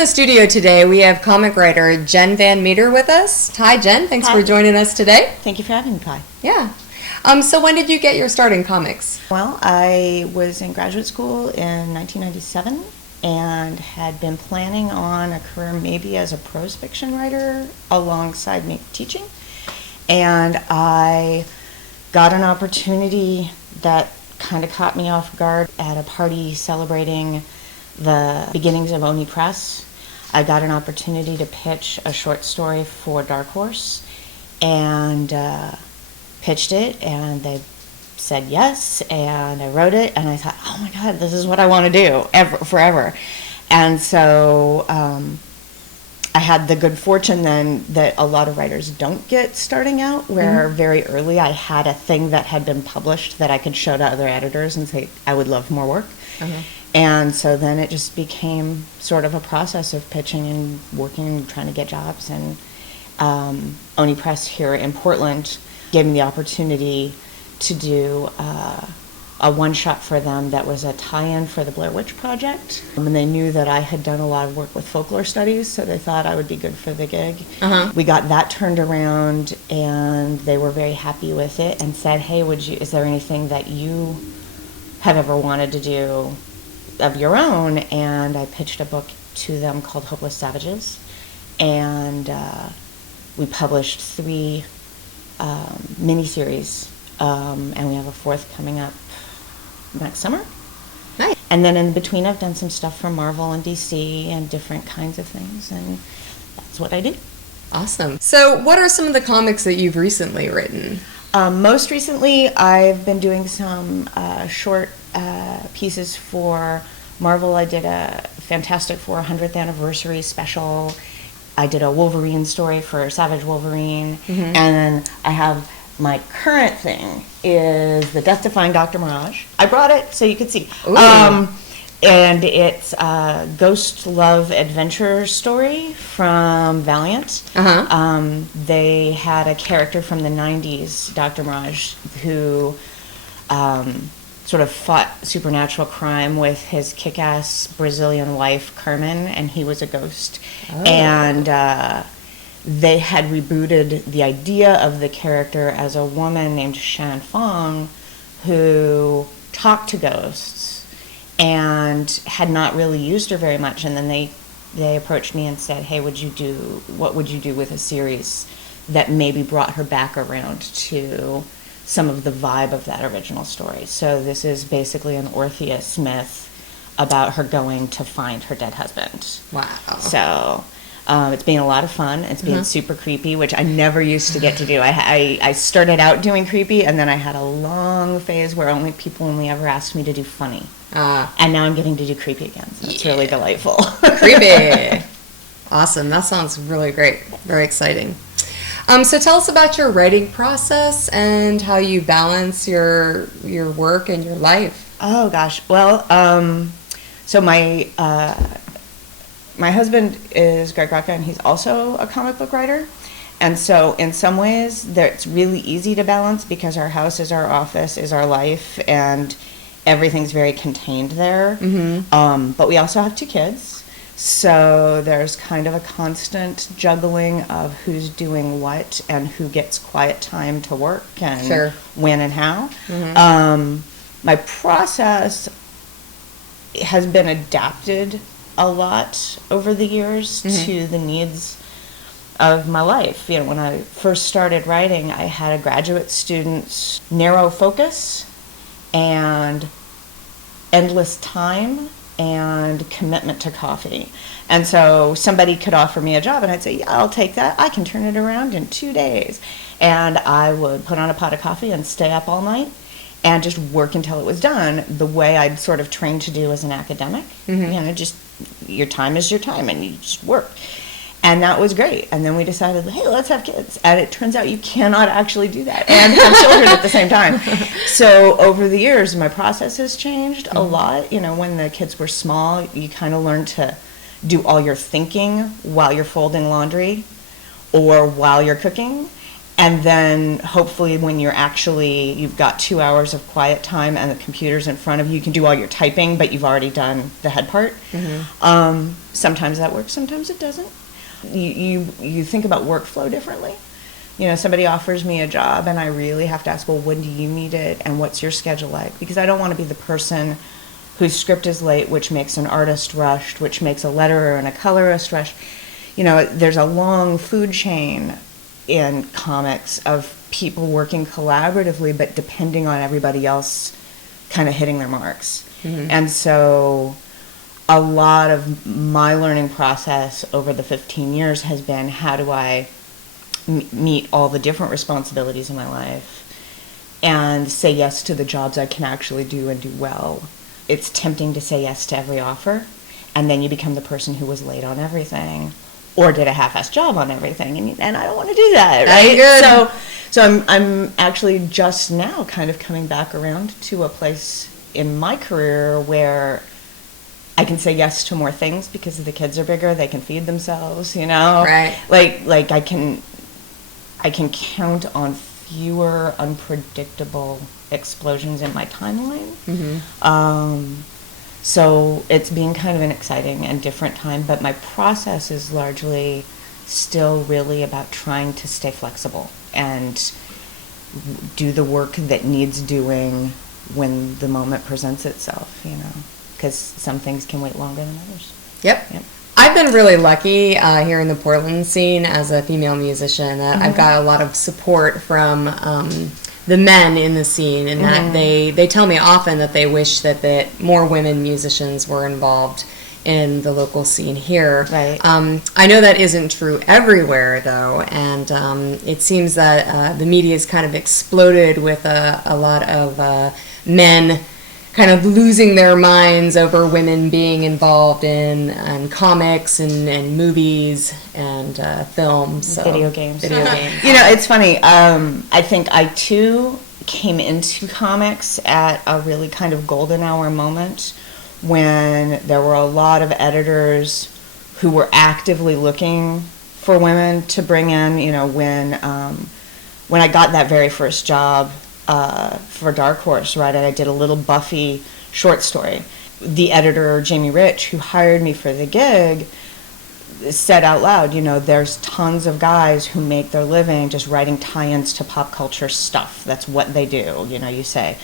the studio today, we have comic writer Jen Van Meter with us. Hi, Jen. Thanks for joining us today. Thank you for having me, Kai. Yeah. So when did you get your start in comics? Well, I was in graduate school in 1997 and had been planning on a career maybe as a prose fiction writer alongside me teaching. And I got an opportunity that kind of caught me off guard at a party celebrating the beginnings of Oni Press. I got an opportunity to pitch a short story for Dark Horse and pitched it, and they said yes, and I wrote it, and I thought, oh my God, this is what I want to do forever. And so I had the good fortune then that a lot of writers don't get starting out, where very early I had a thing that had been published that I could show to other editors and say, I would love more work. And so then it just became sort of a process of pitching and working and trying to get jobs. And Oni Press here in Portland gave me the opportunity to do a one-shot for them that was a tie-in for the Blair Witch Project. And they knew that I had done a lot of work with folklore studies, so they thought I would be good for the gig. We got that turned around, and they were very happy with it and said, hey, is there anything that you have ever wanted to do of your own? And I pitched a book to them called Hopeless Savages, and we published 3 miniseries, and we have a 4th coming up next summer. Nice. And then in between I've done some stuff for Marvel and DC and different kinds of things, and that's what I do. Awesome. So what are some of the comics that you've recently written? Most recently, I've been doing some short pieces for Marvel. I did a Fantastic Four 100th anniversary special. I did a Wolverine story for Savage Wolverine. And then I have my current thing is the Death Defying Doctor Mirage. I brought it so you could see. And it's a ghost love adventure story from Valiant. They had a character from the 90s, Dr. Mirage, who sort of fought supernatural crime with his kick-ass Brazilian wife, Carmen, and he was a ghost. And they had rebooted the idea of the character as a woman named Shan Fong who talked to ghosts and had not really used her very much. And then they approached me and said, hey, what would you do with a series that maybe brought her back around to some of the vibe of that original story? So this is basically an Orpheus myth about her going to find her dead husband. Wow. So it's been a lot of fun. It's been super creepy, which I never used to get to do. I started out doing creepy, and then I had a long phase where people only ever asked me to do funny. And now I'm getting to do creepy again, so it's really delightful. Creepy. Awesome. That sounds really great. Very exciting. So tell us about your writing process and how you balance your work and your life. Oh, gosh. Well, so my husband is Greg Rucka, and he's also a comic book writer. And so in some ways, it's really easy to balance because our house is our office, is our life, and everything's very contained there. But we also have 2 kids. So there's kind of a constant juggling of who's doing what and who gets quiet time to work and when and how. My process has been adapted a lot over the years to the needs of my life. You know, when I first started writing, I had a graduate student's narrow focus and endless time and commitment to coffee. And so somebody could offer me a job and I'd say, yeah, I'll take that. I can turn it around in 2 days. And I would put on a pot of coffee and stay up all night and just work until it was done, the way I'd sort of trained to do as an academic. You know, just your time is your time and you just work. And that was great. And then we decided, hey, let's have kids. And it turns out you cannot actually do that and have children at the same time. So over the years, my process has changed a lot. You know, when the kids were small, you kind of learn to do all your thinking while you're folding laundry or while you're cooking. And then hopefully when you've got 2 hours of quiet time and the computer's in front of you, you can do all your typing, but you've already done the head part. Sometimes that works, sometimes it doesn't. You think about workflow differently. Somebody offers me a job and I really have to ask, well, when do you need it and what's your schedule like? Because I don't want to be the person whose script is late, which makes an artist rushed, which makes a letterer and a colorist rush. There's a long food chain in comics of people working collaboratively, but depending on everybody else kind of hitting their marks. And so a lot of my learning process over the 15 years has been, how do I meet all the different responsibilities in my life and say yes to the jobs I can actually do and do well. It's tempting to say yes to every offer, and then you become the person who was late on everything or did a half-assed job on everything, and I don't want to do that, right? Good. So I'm actually just now kind of coming back around to a place in my career where I can say yes to more things because the kids are bigger, they can feed themselves, Right. Like I can count on fewer unpredictable explosions in my timeline. So it's been kind of an exciting and different time, but my process is largely still really about trying to stay flexible and do the work that needs doing when the moment presents itself, because some things can wait longer than others. Yep. I've been really lucky here in the Portland scene as a female musician that I've got a lot of support from the men in the scene, and that they tell me often that they wish that more women musicians were involved in the local scene here. Right. I know that isn't true everywhere, though, and it seems that the media's kind of exploded with a lot of men kind of losing their minds over women being involved in comics and movies and films. So, video games. It's It's funny. I think I, too, came into comics at a really kind of golden hour moment when there were a lot of editors who were actively looking for women to bring in. When I got that very first job for Dark Horse, right, and I did a little Buffy short story. The editor, Jamie Rich, who hired me for the gig, said out loud, there's tons of guys who make their living just writing tie-ins to pop culture stuff. That's what they do. You say,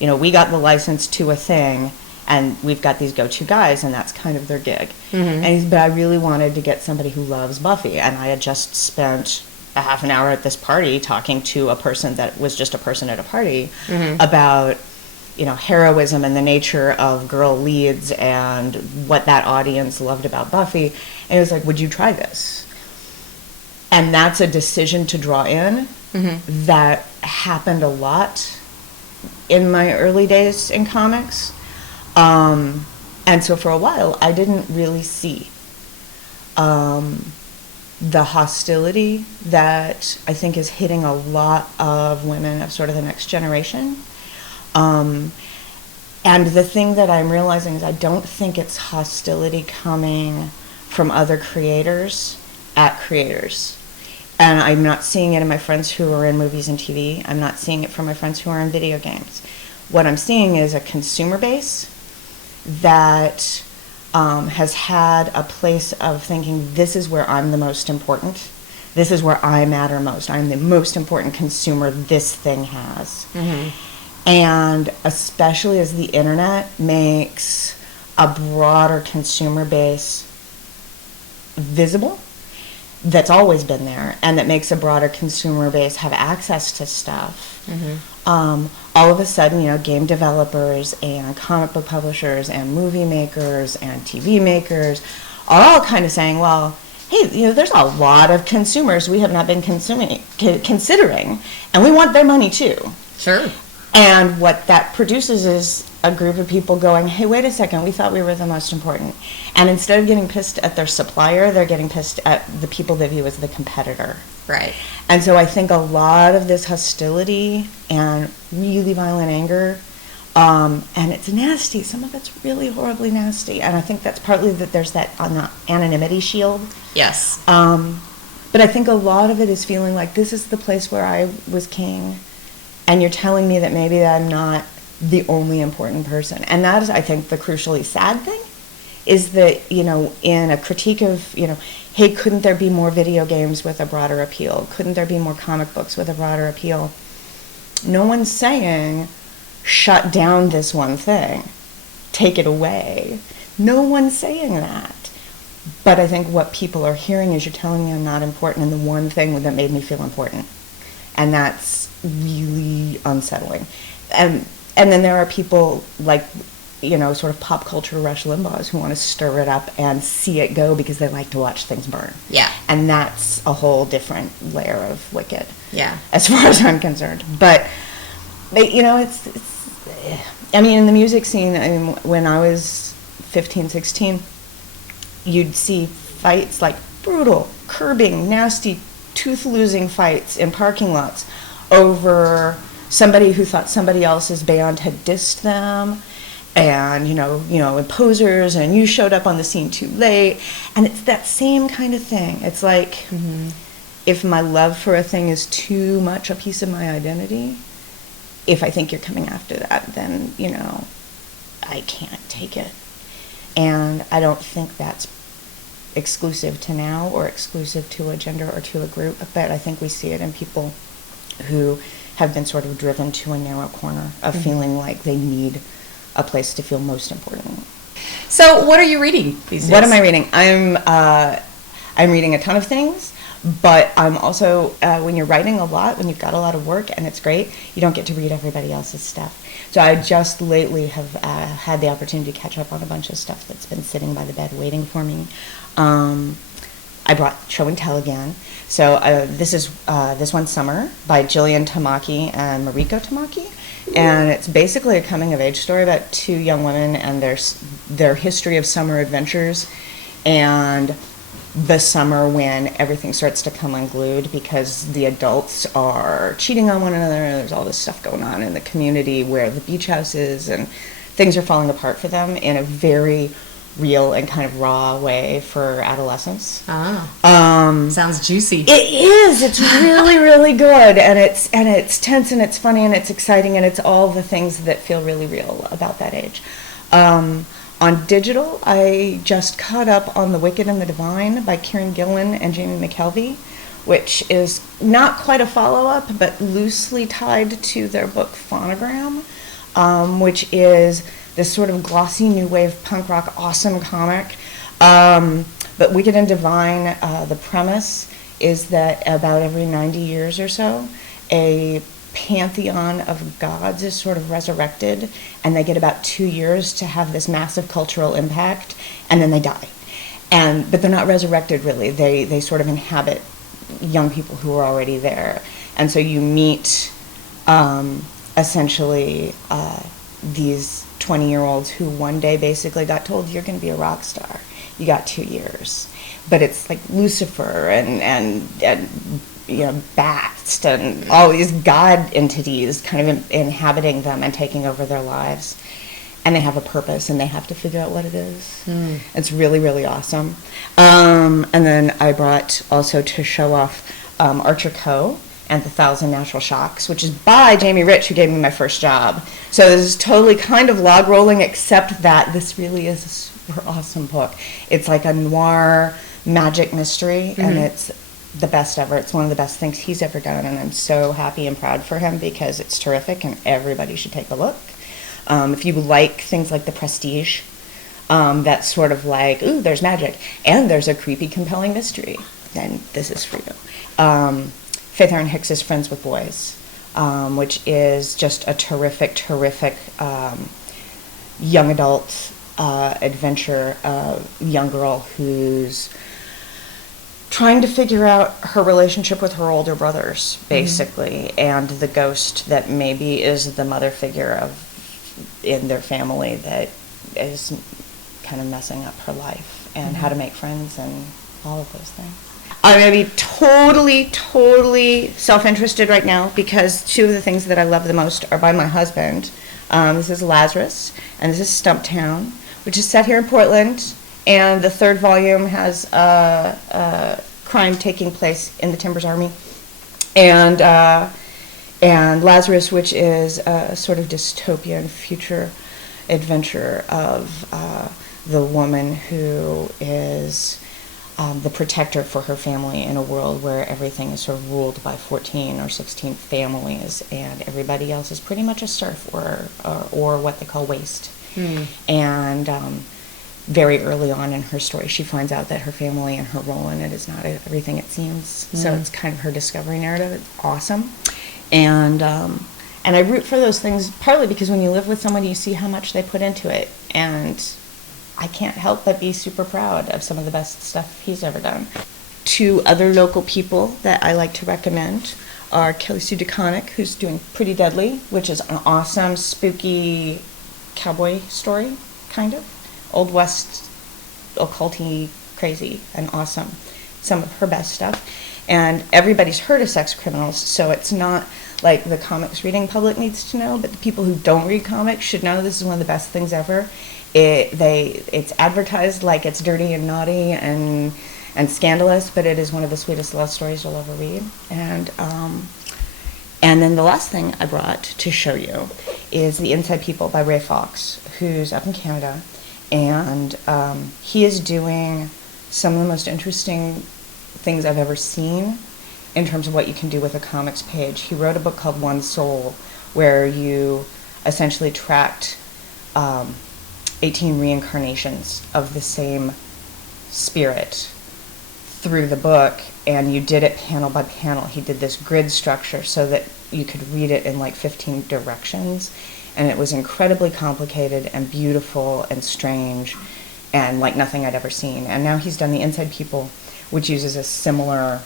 we got the license to a thing, and we've got these go-to guys, and that's kind of their gig. But I really wanted to get somebody who loves Buffy, and I had just spent a half an hour at this party talking to a person that was just a person at a party about heroism and the nature of girl leads and what that audience loved about Buffy. And it was like, would you try this? And that's a decision to draw in that happened a lot in my early days in comics. And so for a while, I didn't really see the hostility that I think is hitting a lot of women of sort of the next generation. And the thing that I'm realizing is I don't think it's hostility coming from other creators at creators. And I'm not seeing it in my friends who are in movies and TV. I'm not seeing it from my friends who are in video games. What I'm seeing is a consumer base that has had a place of thinking, this is where I'm the most important. This is where I matter most. I'm the most important consumer this thing has. And especially as the internet makes a broader consumer base visible, that's always been there, and that makes a broader consumer base have access to stuff. All of a sudden, game developers and comic book publishers and movie makers and TV makers are all kind of saying, well, hey, there's a lot of consumers we have not been considering, and we want their money too. Sure. And what that produces is a group of people going, hey, wait a second, we thought we were the most important. And instead of getting pissed at their supplier, they're getting pissed at the people they view as the competitor. Right. And so I think a lot of this hostility and really violent anger, and it's nasty. Some of it's really horribly nasty. And I think that's partly that there's that anonymity shield. Yes. But I think a lot of it is feeling like this is the place where I was king, and you're telling me that maybe I'm not the only important person. And that is, I think, the crucially sad thing, is that, you know, in a critique of, you know, hey, couldn't there be more video games with a broader appeal? Couldn't there be more comic books with a broader appeal? No one's saying, shut down this one thing, take it away. No one's saying that. But I think what people are hearing is, you're telling me I'm not important in the one thing that made me feel important. And that's really unsettling. And then there are people like, you know, sort of pop culture Rush Limbaughs who want to stir it up and see it go because they like to watch things burn. Yeah. And that's a whole different layer of wicked. Yeah. As far as I'm concerned. But you know, it's I mean, in the music scene, I mean, when I was 15, 16, you'd see fights, like brutal, curbing, nasty, tooth-losing fights in parking lots over somebody who thought somebody else's band had dissed them, and you know, imposers, and you showed up on the scene too late, and it's that same kind of thing. It's like, if my love for a thing is too much a piece of my identity, if I think you're coming after that, then, you know, I can't take it. And I don't think that's exclusive to now or exclusive to a gender or to a group, but I think we see it in people who have been sort of driven to a narrow corner of feeling like they need a place to feel most important. So what are you reading these days? What am I reading? I'm reading a ton of things, but I'm also, when you're writing a lot, when you've got a lot of work and it's great, you don't get to read everybody else's stuff. So I just lately have had the opportunity to catch up on a bunch of stuff that's been sitting by the bed waiting for me. I brought Show and Tell again. So this is this one Summer by Jillian Tamaki and Mariko Tamaki. And it's basically a coming-of-age story about two young women and their history of summer adventures, and the summer when everything starts to come unglued because the adults are cheating on one another, and there's all this stuff going on in the community where the beach house is, and things are falling apart for them in a very real and kind of raw way for adolescence. Sounds juicy. It is. It's really, really good, and it's tense, and it's funny, and it's exciting, and it's all the things that feel really real about that age. On digital, I just caught up on The Wicked and the Divine by Kieran Gillen and Jamie McKelvey, which is not quite a follow-up, but loosely tied to their book Phonogram, which is this sort of glossy new wave punk rock awesome comic. But Wicked and Divine, the premise is that about every 90 years or so, a pantheon of gods is sort of resurrected, and they get about 2 years to have this massive cultural impact, and then they die. But they're not resurrected, really. They sort of inhabit young people who are already there. And so you meet essentially these 20-year-olds who one day basically got told, you're going to be a rock star. You got 2 years. But it's like Lucifer and you know, Bast and all these god entities kind of inhabiting them and taking over their lives. And they have a purpose, and they have to figure out what it is. It's really, really awesome. And then I brought also to show off Archer Coe and the 1,000 Natural Shocks, which is by Jamie Rich, who gave me my first job. So this is totally kind of log rolling, except that this really is a super awesome book. It's like a noir magic mystery, and it's the best ever. It's one of the best things he's ever done, and I'm so happy and proud for him because it's terrific, and everybody should take a look. If you like things like The Prestige, that's sort of like, ooh, there's magic, and there's a creepy, compelling mystery, then this is for you. Faith Erin Hicks's Friends with Boys, which is just a terrific, terrific young adult adventure, young girl who's trying to figure out her relationship with her older brothers, basically, and the ghost that maybe is the mother figure in their family that is kind of messing up her life, and how to make friends and all of those things. I'm going to be totally, totally self-interested right now because two of the things that I love the most are by my husband. This is Lazarus, and this is Stumptown, which is set here in Portland, and the third volume has crime taking place in the Timbers Army, and Lazarus, which is a sort of dystopian future adventure of the woman who is the protector for her family in a world where everything is sort of ruled by 14 or 16 families, and everybody else is pretty much a serf or what they call waste. And very early on in her story, she finds out that her family and her role in it is not everything it seems. So it's kind of her discovery narrative. It's awesome. And I root for those things partly because when you live with someone, you see how much they put into it. And I can't help but be super proud of some of the best stuff he's ever done. Two other local people that I like to recommend are Kelly Sue DeConnick, who's doing Pretty Deadly, which is an awesome, spooky cowboy story, kind of. Old West, occulty, crazy, and awesome. Some of her best stuff. And everybody's heard of Sex Criminals, so it's not like the comics reading public needs to know, but the people who don't read comics should know this is one of the best things ever. It's advertised like it's dirty and naughty and scandalous, but it is one of the sweetest love stories you'll ever read. And then the last thing I brought to show you is The Inside People by Ray Fox, who's up in Canada. And he is doing some of the most interesting things I've ever seen in terms of what you can do with a comics page. He wrote a book called One Soul, where you essentially tracked 18 reincarnations of the same spirit through the book, and you did it panel by panel. He did this grid structure so that you could read it in like 15 directions. And it was incredibly complicated and beautiful and strange and like nothing I'd ever seen. And now he's done The Inside People, which uses a similar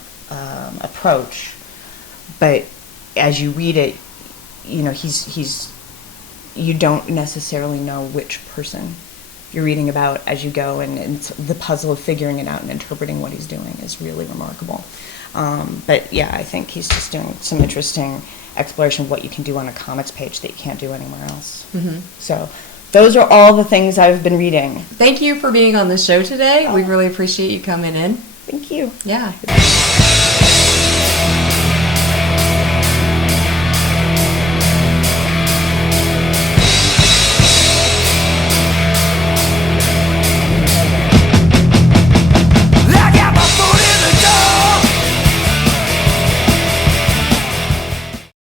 approach. But as you read it, you know, you don't necessarily know which person you're reading about as you go. And the puzzle of figuring it out and interpreting what he's doing is really remarkable. But yeah, I think he's just doing some interesting exploration of what you can do on a comics page that you can't do anywhere else. So those are all the things I've been reading. Thank you for being on the show today. We really appreciate you coming in. Thank you. Yeah.